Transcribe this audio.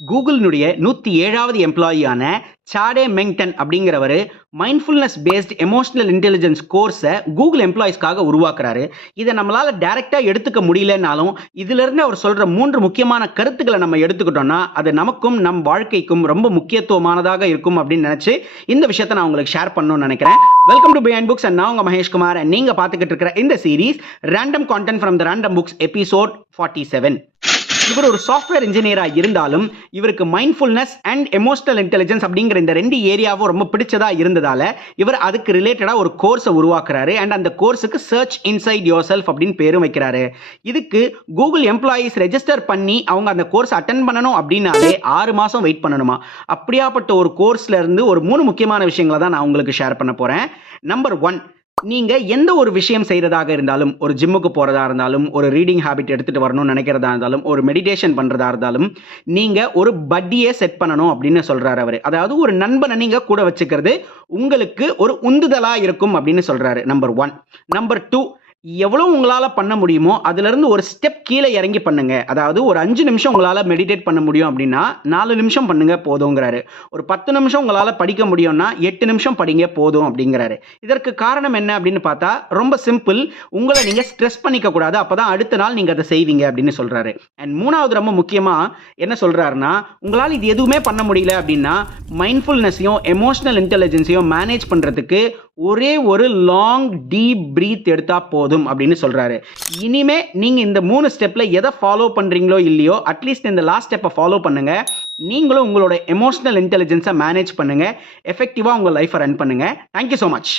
கூகுளினுடைய 107வது எம்ப்ளாயியான சாடே மெங்டன் அப்படிங்கிறவர் mindfulness paste emotional intelligence கோர்ஸை Google எம்ப்ளாயிஸ்க்காக உருவாக்குறாரு. இதை நம்மளால் டைரெக்டாக எடுத்துக்க முடியலனாலும் இதிலிருந்து அவர் சொல்கிற 3 முக்கியமான கருத்துக்களை நம்ம எடுத்துக்கிட்டோம்னா அது நமக்கும் நம் வாழ்க்கைக்கும் ரொம்ப முக்கியத்துவமானதாக இருக்கும் அப்படின்னு நினச்சி இந்த விஷயத்தை நான் உங்களுக்கு ஷேர் பண்ணணும்னு நினைக்கிறேன். Welcome to behind books and நான் உங்கள் மகேஷ்குமார். நீங்கள் பார்த்துக்கிட்டு இருக்கிற இந்த series random content from the random books episode 47. இவர் ஒரு சாஃப்ட்வேர் இன்ஜினியராக இருந்தாலும் இவருக்கு மைண்ட்ஃபுல்னஸ் அண்ட் எமோஷனல் இன்டெலிஜென்ஸ் அப்படிங்கிற இந்த 2 ஏரியாவும் ரொம்ப பிடிச்சதா இருந்ததால இவர் அதுக்கு ரிலேட்டடாக ஒரு கோர்ஸை உருவாக்குறாரு. அண்ட் அந்த கோர்ஸுக்கு சர்ச் இன்சைட் யோர் செல்ஃப் அப்படின்னு பேரும் வைக்கிறாரு. இதுக்கு கூகுள் எம்ப்ளாயீஸ் ரெஜிஸ்டர் பண்ணி அவங்க அந்த கோர்ஸ் அட்டென்ட் பண்ணணும் அப்படின்னாலே 6 மாதம் வெயிட் பண்ணணுமா. அப்படியாப்பட்ட ஒரு கோர்ஸ்ல இருந்து ஒரு 3 முக்கியமான விஷயங்களை தான் நான் உங்களுக்கு ஷேர் பண்ண போகிறேன். நம்பர் 1, நீங்கள் எந்த ஒரு விஷயம் செய்கிறதாக இருந்தாலும், ஒரு ஜிம்முக்கு போகிறதா இருந்தாலும், ஒரு ரீடிங் ஹேபிட் எடுத்துகிட்டு வரணும்னு நினைக்கிறதா இருந்தாலும், ஒரு மெடிடேஷன் பண்ணுறதா இருந்தாலும் நீங்கள் ஒரு பட்டியை செட் பண்ணணும் அப்படின்னு சொல்கிறாரு அவர். அதாவது ஒரு நண்பனை நீங்கள் கூட வச்சுக்கிறது உங்களுக்கு ஒரு உந்துதலாக இருக்கும் அப்படின்னு சொல்கிறாரு. நம்பர் 1. நம்பர் 2, எவ்வளோ உங்களால் பண்ண முடியுமோ அதிலிருந்து ஒரு ஸ்டெப் கீழே இறங்கி பண்ணுங்க. அதாவது ஒரு 5 நிமிஷம் உங்களால் மெடிடேட் பண்ண முடியும் அப்படின்னா 4 நிமிஷம் பண்ணுங்க போதுங்கிறாரு. ஒரு 10 நிமிஷம் உங்களால் படிக்க முடியும்னா 8 நிமிஷம் படிங்க போதும் அப்படிங்கிறாரு. இதற்கு காரணம் என்ன அப்படின்னு பார்த்தா ரொம்ப சிம்பிள். உங்களை நீங்கள் ஸ்ட்ரெஸ் பண்ணிக்க கூடாது, அப்பதான் அடுத்த நாள் நீங்கள் அதை செய்வீங்க அப்படின்னு சொல்றாரு. அண்ட் 3வது ரொம்ப முக்கியமாக என்ன சொல்றாருன்னா, உங்களால் இது எதுவுமே பண்ண முடியல அப்படின்னா மைண்ட்ஃபுல்னஸையும் எமோஷனல் இன்டெலிஜென்ஸையும் மேனேஜ் பண்ணுறதுக்கு ஒரே ஒரு லாங் டீப் பிரீத் எடுத்தா போதும் அப்படின்னு சொல்றாரு. இனிமே நீங்க இந்த 3 ஸ்டெப்ல எதை ஃபாலோ பண்றீங்களோ இல்லையோ, அட்லீஸ்ட் இந்த லாஸ்ட் ஸ்டெப்பை ஃபாலோ பண்ணுங்க. நீங்களும் உங்களோட எமோஷனல் இன்டெலிஜென்ஸை மேனேஜ் பண்ணுங்க, எஃபெக்டிவா உங்க லைஃபை ரன் பண்ணுங்க. Thank you so much.